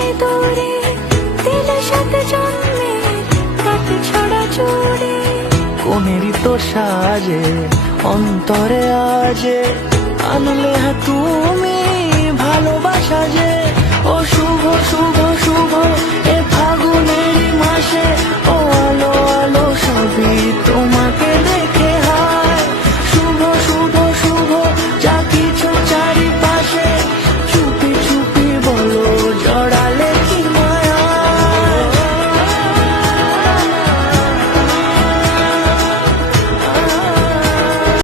সিঁদুরে দিলে সাথে জন্মে রাত ছড়া জুড়ে। কোনেরই তো সাজে অন্তরে আজে আনলে তুমি ভালোবাসা যে। ও শুভ শুভ শুভ